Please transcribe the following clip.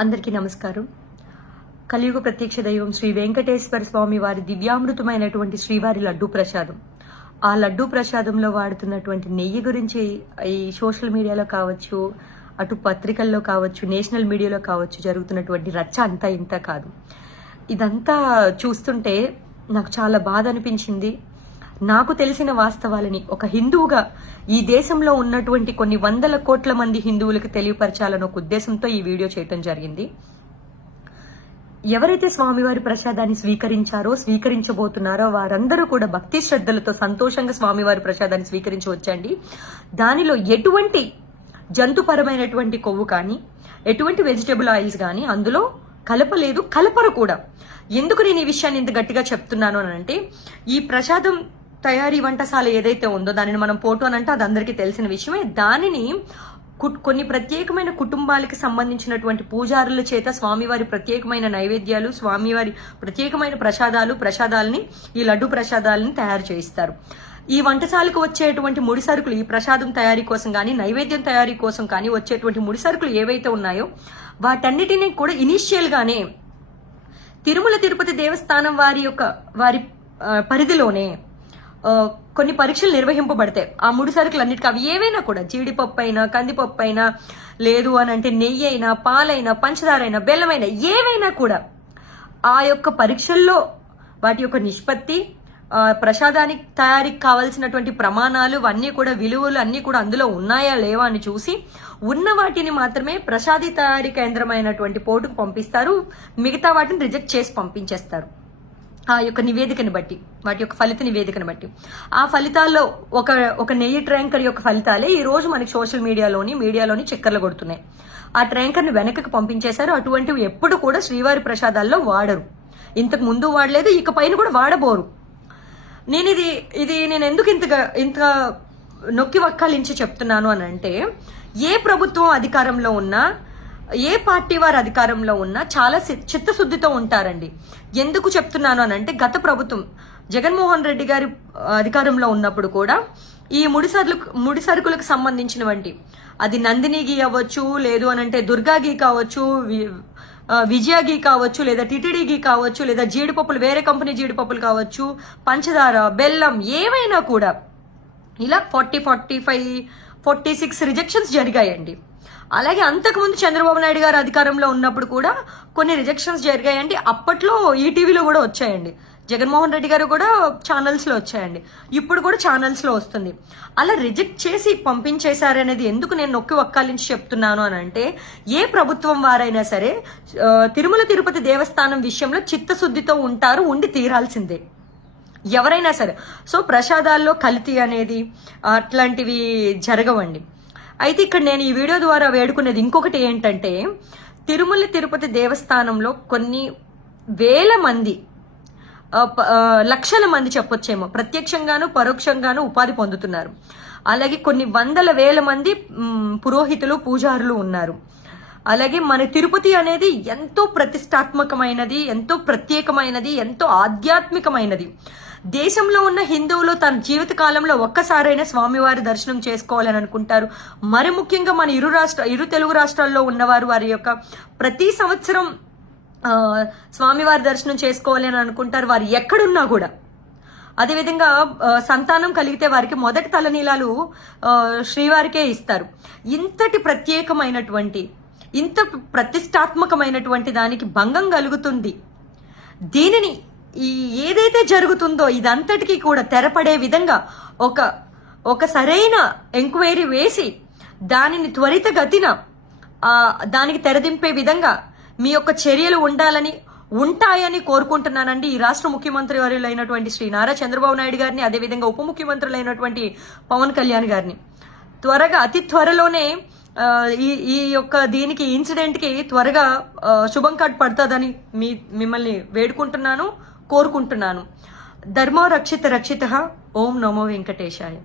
అందరికీ నమస్కారం. కలియుగ ప్రత్యక్ష దైవం శ్రీ వెంకటేశ్వర స్వామి వారి దివ్యామృతమైనటువంటి శ్రీవారి లడ్డూ ప్రసాదం. ఆ లడ్డూ ప్రసాదంలో వాడుతున్నటువంటి నెయ్యి గురించి ఈ సోషల్ మీడియాలో కావచ్చు, అటు పత్రికల్లో కావచ్చు, నేషనల్ మీడియాలో కావచ్చు జరుగుతున్నటువంటి రచ్చ అంతా ఇంత కాదు. ఇదంతా చూస్తుంటే నాకు చాలా బాధ అనిపించింది. నాకు తెలిసిన వాస్తవాలని ఒక హిందువుగా ఈ దేశంలో ఉన్నటువంటి కొన్ని వందల కోట్ల మంది హిందువులకు తెలియపరచాలని ఒక ఉద్దేశంతో ఈ వీడియో చేయటం జరిగింది. ఎవరైతే స్వామివారి ప్రసాదాన్ని స్వీకరించబోతున్నారో వారందరూ కూడా భక్తి శ్రద్ధలతో సంతోషంగా స్వామివారి ప్రసాదాన్ని స్వీకరించవచ్చండి. దానిలో ఎటువంటి జంతుపరమైనటువంటి కొవ్వు కానీ, ఎటువంటి వెజిటబుల్ ఆయిల్స్ కానీ అందులో కలపలేదు, కలపరు కూడా. ఎందుకు నేను ఈ విషయాన్ని ఇంత గట్టిగా చెప్తున్నాను అని అంటే, ఈ ప్రసాదం తయారీ వంటశాల ఏదైతే ఉందో దానిని మనం పోటు అని అంటే అది అందరికీ తెలిసిన విషయమే. దానిని కొన్ని ప్రత్యేకమైన కుటుంబాలకు సంబంధించినటువంటి పూజారుల చేత స్వామివారి ప్రత్యేకమైన నైవేద్యాలు, స్వామివారి ప్రత్యేకమైన ప్రసాదాలని ఈ లడ్డు ప్రసాదాలని తయారు చేయిస్తారు. ఈ వంటశాలకు వచ్చేటువంటి ముడి సరుకులు, ఈ ప్రసాదం తయారీ కోసం కానీ, నైవేద్యం తయారీ కోసం కానీ వచ్చేటువంటి ముడి సరుకులు ఏవైతే ఉన్నాయో వాటన్నిటినీ కూడా ఇనీషియల్ గానే తిరుమల తిరుపతి దేవస్థానం వారి పరిధిలోనే కొన్ని పరీక్షలు నిర్వహింపబడతాయి. ఆ ముడి సరుకులన్నిటికీ అవి ఏవైనా కూడా, జీడిపప్పు అయినా, కందిపప్పు అయినా, లేదు అని అంటే నెయ్యి అయినా, పాలైనా, పంచదార అయినా, బెల్లమైనా, ఏవైనా కూడా ఆ యొక్క పరీక్షల్లో వాటి యొక్క నిష్పత్తి, ప్రసాదానికి తయారీకి కావాల్సినటువంటి ప్రమాణాలు అన్నీ కూడా, విలువలు అన్నీ కూడా అందులో ఉన్నాయా లేవా అని చూసి ఉన్న వాటిని మాత్రమే ప్రసాదీ తయారీ కేంద్రమైనటువంటి పోటుకు పంపిస్తారు. మిగతా వాటిని రిజెక్ట్ చేసి పంపించేస్తారు. ఆ యొక్క నివేదికను బట్టి, వాటి యొక్క ఫలిత నివేదికను బట్టి. ఆ ఫలితాల్లో ఒక నెయ్యి ట్యాంకర్ యొక్క ఫలితాలే ఈ రోజు మనకి సోషల్ మీడియాలోని చక్కర్లు కొడుతున్నాయి. ఆ ట్యాంకర్ని వెనకకు పంపించేశారు. అటువంటివి ఎప్పుడు కూడా శ్రీవారి ప్రసాదాల్లో వాడరు. ఇంతకు ముందు వాడలేదు, ఇక పైన కూడా వాడబోరు. నేను నేను ఎందుకు ఇంత నొక్కి వక్కాలించి చెప్తున్నాను అని అంటే, ఏ ప్రభుత్వం అధికారంలో ఉన్నా, ఏ పార్టీ వారు అధికారంలో ఉన్నా చాలా చిత్తశుద్ధితో ఉంటారండి. ఎందుకు చెప్తున్నాను అని అంటే, గత ప్రభుత్వం జగన్మోహన్ రెడ్డి గారి అధికారంలో ఉన్నప్పుడు కూడా ఈ ముడి సరుకులకు సంబంధించినవంటి, అది నందిని గీ అవ్వచ్చు, లేదు అని అంటే దుర్గా గీ కావచ్చు, విజయ గీ కావచ్చు, లేదా టిటిడి గీ కావచ్చు, లేదా జీడిపప్పులు, వేరే కంపెనీ జీడిపప్పులు కావచ్చు, పంచదార, బెల్లం, ఏవైనా కూడా ఇలా 46 రిజెక్షన్స్ జరిగాయండి. అలాగే అంతకుముందు చంద్రబాబు నాయుడు గారు అధికారంలో ఉన్నప్పుడు కూడా కొన్ని రిజెక్షన్స్ జరిగాయండి. అప్పట్లో ఈటీవీలో కూడా వచ్చాయండి. జగన్మోహన్ రెడ్డి గారు కూడా ఛానల్స్లో వచ్చాయండి. ఇప్పుడు కూడా ఛానల్స్లో వస్తుంది. అలా రిజెక్ట్ చేసి పంపించేశారనేది ఎందుకు నేను నొక్కి వక్కాలించి చెప్తున్నాను అని అంటే, ఏ ప్రభుత్వం వారైనా సరే తిరుమల తిరుపతి దేవస్థానం విషయంలో చిత్తశుద్ధితో ఉంటారు, ఉండి తీరాల్సిందే ఎవరైనా సరే. సో ప్రసాదాల్లో కల్తీ అనేది అట్లాంటివి జరగవండి. అయితే ఇక్కడ నేను ఈ వీడియో ద్వారా వేడుకునేది ఇంకొకటి ఏంటంటే, తిరుమల తిరుపతి దేవస్థానంలో కొన్ని వేల మంది, లక్షల మంది చెప్పొచ్చేమో, ప్రత్యక్షంగాను పరోక్షంగాను ఉపాధి పొందుతున్నారు. అలాగే కొన్ని వందల వేల మంది పురోహితులు, పూజారులు ఉన్నారు. అలాగే మన తిరుపతి అనేది ఎంతో ప్రతిష్టాత్మకమైనది, ఎంతో ప్రత్యేకమైనది, ఎంతో ఆధ్యాత్మికమైనది. దేశంలో ఉన్న హిందువులు తన జీవిత కాలంలో ఒక్కసారైనా స్వామివారి దర్శనం చేసుకోవాలని అనుకుంటారు. మరి ముఖ్యంగా మన ఇరు తెలుగు రాష్ట్రాల్లో ఉన్నవారు వారి యొక్క ప్రతి సంవత్సరం స్వామివారి దర్శనం చేసుకోవాలి అని అనుకుంటారు, వారు ఎక్కడున్నా కూడా. అదేవిధంగా సంతానం కలిగితే వారికి మొదటి తలనీలాలు శ్రీవారికే ఇస్తారు. ఇంతటి ప్రత్యేకమైనటువంటి, ఇంత ప్రతిష్టాత్మకమైనటువంటి దానికి భంగం కలుగుతుంది. దీనిని ఏదైతే జరుగుతుందో ఇదంతటికీ కూడా తెరపడే విధంగా ఒక సరైన ఎంక్వైరీ వేసి దానిని త్వరితగతిన దానికి తెరదింపే విధంగా మీ యొక్క చర్యలు ఉంటాయని కోరుకుంటున్నానండి. ఈ రాష్ట్ర ముఖ్యమంత్రి వర్యులైనటువంటి శ్రీ నారా చంద్రబాబు నాయుడు గారిని, అదేవిధంగా ఉప ముఖ్యమంత్రులైనటువంటి పవన్ కళ్యాణ్ గారిని అతి త్వరలోనే ఈ యొక్క దీనికి ఇన్సిడెంట్కి త్వరగా శుభం కార్డ్ పడుతుందని మిమ్మల్ని వేడుకుంటున్నాను, కోరుకుంటున్నాను. ధర్మో రక్షిత రక్షిత. ఓం నమో వెంకటేశాయ.